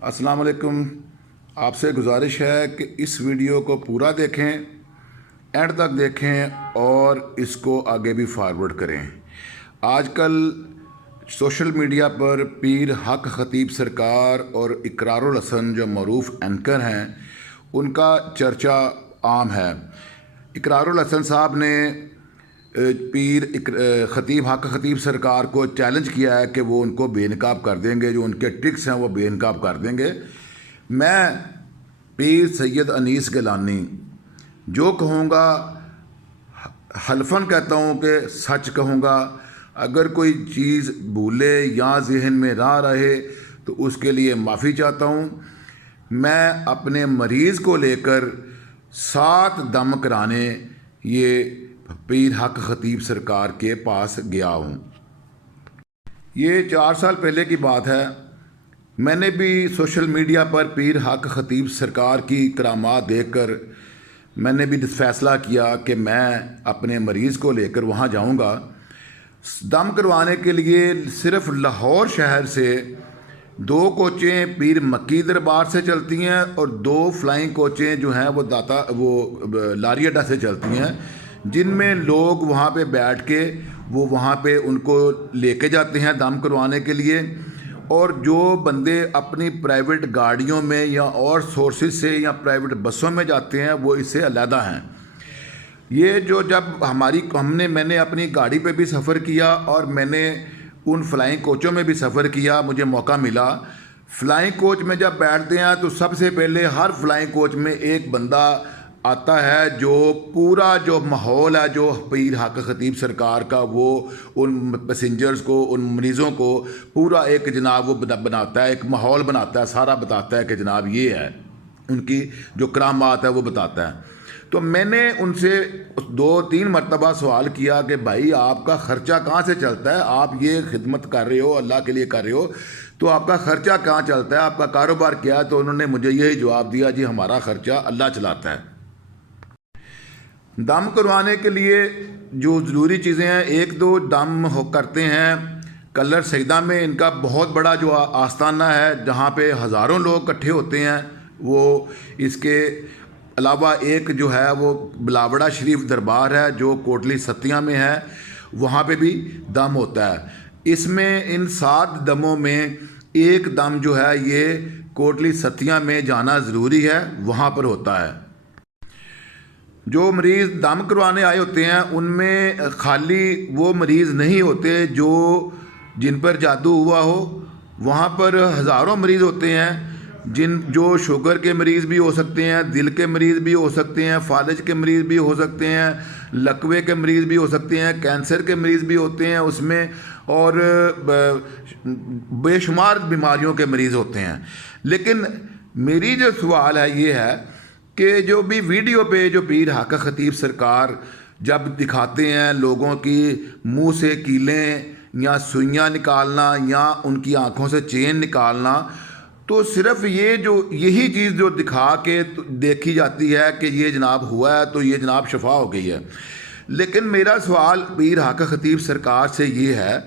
अस्सलाम वालेकुम। आपसे गुजारिश है कि इस वीडियो को पूरा देखें, एंड तक देखें और इसको आगे भी फॉरवर्ड करें। आजकल सोशल मीडिया पर पीर हक खतीब सरकार और इकरारुल हसन जो मरूफ एंकर हैं उनका चर्चा आम है। इकरारुल हसन साहब ने खतीब हक खतीब सरकार को चैलेंज किया है कि वो उनको बेनकाब कर देंगे, जो उनके ट्रिक्स हैं वो बेनकाब कर देंगे। मैं पीर सैयद अनीस गिलानी जो कहूँगा हल्फन कहता हूँ कि सच कहूँगा। अगर कोई चीज़ भूले या जहन में ना रहे तो उसके लिए माफ़ी चाहता हूँ। मैं अपने मरीज़ को लेकर 7 दम कराने ये पीर हक खतीब सरकार के पास गया हूँ। ये 4 साल पहले की बात है। मैंने भी सोशल मीडिया पर पीर हक खतीब सरकार की करामात देखकर मैंने भी फैसला किया कि मैं अपने मरीज़ को लेकर वहाँ जाऊँगा। दम करवाने के लिए सिर्फ लाहौर शहर से 2 कोचें पीर मक्की दरबार से चलती हैं और 2 फ्लाइंग कोचें जो हैं वो लारी अड्डा से चलती हैं, जिनमें लोग वहाँ पे बैठ के वो वहाँ पे उनको लेके जाते हैं दम करवाने के लिए। और जो बंदे अपनी प्राइवेट गाड़ियों में या और सोर्सेज से या प्राइवेट बसों में जाते हैं वो इससे अलहदा हैं। ये जो जब मैंने अपनी गाड़ी पे भी सफ़र किया और मैंने उन फ्लाइंग कोचों में भी सफ़र किया, मुझे मौका मिला। फ़्लाइंग कोच में जब बैठते हैं तो सबसे पहले हर फ्लाइंग कोच में एक बंदा आता है जो पूरा जो माहौल है जो पीर हक खतीब सरकार का वो उन पैसेंजर्स को, उन मरीज़ों को पूरा एक जनाब वो बनाता है, एक माहौल बनाता है, सारा बताता है कि जनाब ये है, उनकी जो करामात है वो बताता है। तो मैंने उनसे 2-3 मरतबा सवाल किया कि भाई आपका ख़र्चा कहाँ से चलता है, आप ये खिदमत कर रहे हो, अल्लाह के लिए कर रहे हो, तो आपका ख़र्चा कहाँ चलता है, आपका कारोबार क्या है? तो उन्होंने मुझे यही जवाब दिया, जी हमारा ख़र्चा अल्लाह चलाता है। दम करवाने के लिए जो ज़रूरी चीज़ें हैं, 1-2 दम करते हैं कलर सईदा में। इनका बहुत बड़ा जो आस्थाना है जहाँ पे हज़ारों लोग इकट्ठे होते हैं। वो इसके अलावा एक जो है वो बिलावड़ा शरीफ दरबार है जो कोटली सतिया में है, वहाँ पे भी दम होता है। इसमें इन 7 दमों में एक दम जो है ये कोटली सतिया में जाना ज़रूरी है, वहाँ पर होता है। जो मरीज़ दम करवाने आए होते हैं उनमें खाली वो मरीज़ नहीं होते जिन पर जादू हुआ हो। वहाँ पर हज़ारों मरीज़ होते हैं जो शुगर के मरीज़ भी हो सकते हैं, दिल के मरीज़ भी हो सकते हैं, फालिज के मरीज़ भी हो सकते हैं, लकवे के मरीज़ भी हो सकते हैं, कैंसर के मरीज़ भी होते हैं उसमें, और बेशुमार बीमारियों के मरीज़ होते हैं। लेकिन मेरी जो सवाल है ये है कि जो भी वीडियो पे जो पीर हक खतीब सरकार जब दिखाते हैं लोगों की मुंह से कीलें या सुइयाँ निकालना या उनकी आंखों से चेन निकालना, तो सिर्फ यही चीज़ जो दिखा के देखी जाती है कि ये जनाब हुआ है तो ये जनाब शफा हो गई है। लेकिन मेरा सवाल पीर हक खतीब सरकार से ये है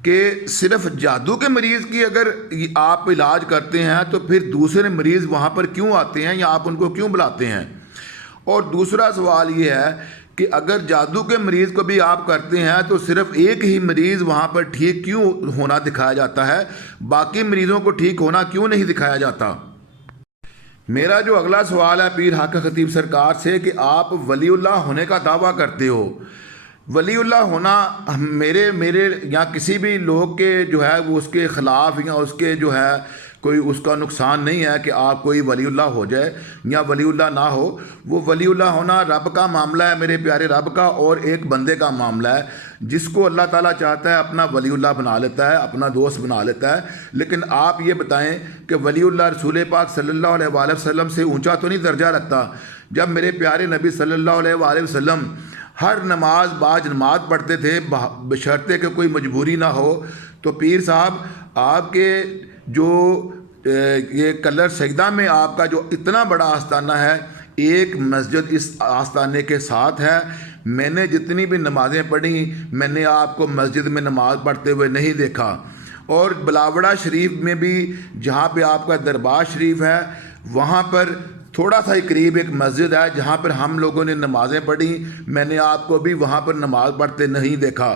कि सिर्फ जादू के मरीज़ की अगर आप इलाज करते हैं तो फिर दूसरे मरीज़ वहाँ पर क्यों आते हैं या आप उनको क्यों बुलाते हैं? और दूसरा सवाल ये है कि अगर जादू के मरीज़ को भी आप करते हैं तो सिर्फ एक ही मरीज़ वहाँ पर ठीक क्यों होना दिखाया जाता है, बाकी मरीज़ों को ठीक होना क्यों नहीं दिखाया जाता? मेरा जो अगला सवाल है पीर हक खतीब सरकार से कि आप वलीउल्लाह होने का दावा करते हो। वलीउल्लाह होना मेरे या किसी भी लोग के जो है वो उसके ख़िलाफ़ या उसके जो है कोई उसका नुकसान नहीं है कि आप कोई वलीउल्लाह हो जाए या वलीउल्लाह ना हो। वो वलीउल्लाह होना रब का मामला है, मेरे प्यारे रब का, और एक बंदे का मामला है। जिसको अल्लाह ताला चाहता है अपना वलीउल्लाह बना लेता है, अपना दोस्त बना लेता है। लेकिन आप ये बताएं कि वलीउल्लाह रसूल पाक सल्लल्लाहु अलैहि वसल्लम से ऊँचा तो नहीं दर्जा रखता? जब मेरे प्यारे नबी सल्लल्लाहु अलैहि वसल्लम हर नमाज बाज नमाज पढ़ते थे बशर्ते कि कोई मजबूरी ना हो, तो पीर साहब आपके जो ये कलर सजदा में आपका जो इतना बड़ा आस्थाना है, एक मस्जिद इस आस्थाने के साथ है। मैंने जितनी भी नमाज़ें पढ़ी मैंने आपको मस्जिद में नमाज़ पढ़ते हुए नहीं देखा। اور بلاوڑا شریف میں بھی جہاں پہ آپ کا دربار شریف ہے وہاں پر تھوڑا سا ہی قریب ایک مسجد ہے جہاں پر ہم لوگوں نے نمازیں پڑھی. میں نے آپ کو بھی وہاں پر نماز پڑھتے نہیں دیکھا.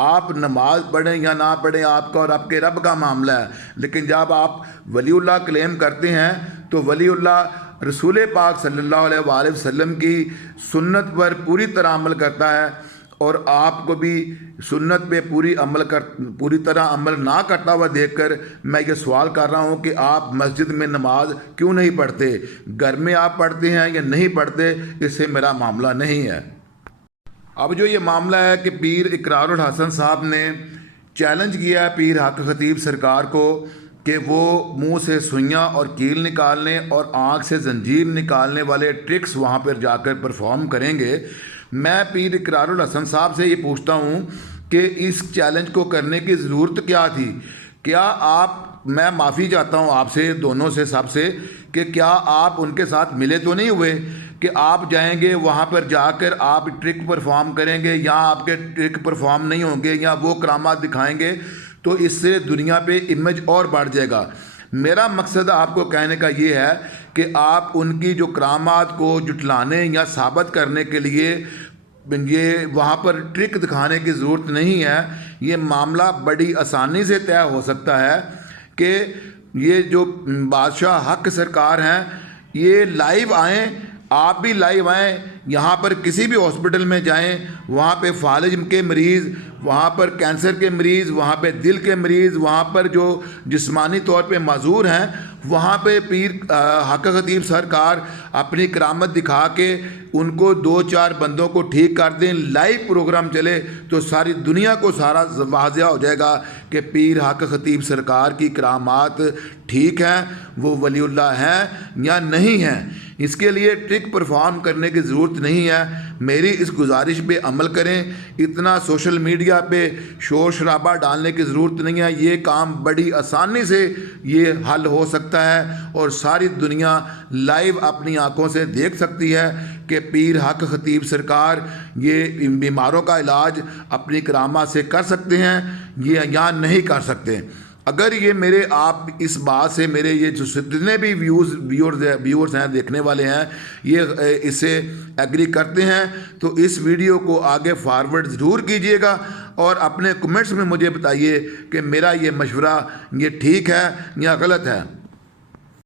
آپ نماز پڑھیں یا نہ پڑھیں آپ کا اور آپ کے رب کا معاملہ ہے, لیکن جب آپ ولی اللہ کلیم کرتے ہیں تو ولی اللہ رسول پاک صلی اللہ علیہ وآلہ وسلم کی سنت پر پوری طرح عمل کرتا ہے, اور آپ کو بھی سنت پہ پوری طرح عمل نہ کرتا ہوا دیکھ کر میں یہ سوال کر رہا ہوں کہ آپ مسجد میں نماز کیوں نہیں پڑھتے؟ گھر میں آپ پڑھتے ہیں یا نہیں پڑھتے, اس سے میرا معاملہ نہیں ہے. اب جو یہ معاملہ ہے کہ پیر اقرار الحسن صاحب نے چیلنج کیا ہے پیر حق خطیب سرکار کو کہ وہ منہ سے سوئیاں اور کیل نکالنے اور آنکھ سے زنجیر نکالنے والے ٹرکس وہاں پر جا کر پرفارم کریں گے. میں پیر اقرار الحسن صاحب سے یہ پوچھتا ہوں کہ اس چیلنج کو کرنے کی ضرورت کیا تھی؟ کیا میں معافی چاہتا ہوں آپ سے دونوں سے, سب سے, کہ کیا آپ ان کے ساتھ ملے تو نہیں ہوئے کہ آپ جائیں گے وہاں پر جا کر آپ ٹرک پرفارم کریں گے یا آپ کے ٹرک پرفارم نہیں ہوں گے یا وہ کرامات دکھائیں گے تو اس سے دنیا پہ امیج اور بڑھ جائے گا. میرا مقصد آپ کو کہنے کا یہ ہے کہ آپ ان کی جو کرامات کو جھٹلانے یا ثابت کرنے کے لیے یہ وہاں پر ٹرک دکھانے کی ضرورت نہیں ہے. یہ معاملہ بڑی آسانی سے طے ہو سکتا ہے کہ یہ جو بادشاہ حق سرکار ہیں یہ لائیو آئیں, آپ بھی لائیو آئیں, یہاں پر کسی بھی ہاسپٹل میں جائیں, وہاں پہ فالج کے مریض, وہاں پر کینسر کے مریض, وہاں پہ دل کے مریض, وہاں پر جو جسمانی طور پہ معذور ہیں, وہاں پہ پیر حق خطیب سرکار اپنی کرامت دکھا کے ان کو 2-4 بندوں کو ٹھیک کر دیں. لائیو پروگرام چلے تو ساری دنیا کو سارا واضح ہو جائے گا کہ پیر حق خطیب سرکار کی کرامات ٹھیک ہیں, وہ ولی اللہ ہیں یا نہیں ہیں. اس کے لیے ٹرک پرفارم کرنے کی ضرورت نہیں ہے. میری اس گزارش پہ عمل کریں. اتنا سوشل میڈیا پہ شور شرابہ ڈالنے کی ضرورت نہیں ہے. یہ کام بڑی آسانی سے یہ حل ہو سکتا ہے اور ساری دنیا لائیو اپنی آنکھوں سے دیکھ سکتی ہے کہ پیر حق خطیب سرکار یہ بیماروں کا علاج اپنی کرامات سے کر سکتے ہیں یا نہیں کر سکتے. اگر یہ میرے آپ اس بات سے میرے یہ جو جتنے بھی ویورز ہیں, دیکھنے والے ہیں, یہ اس سے ایگری کرتے ہیں تو اس ویڈیو کو آگے فارورڈ ضرور کیجئے گا اور اپنے کمنٹس میں مجھے بتائیے کہ میرا یہ مشورہ یہ ٹھیک ہے یا غلط ہے.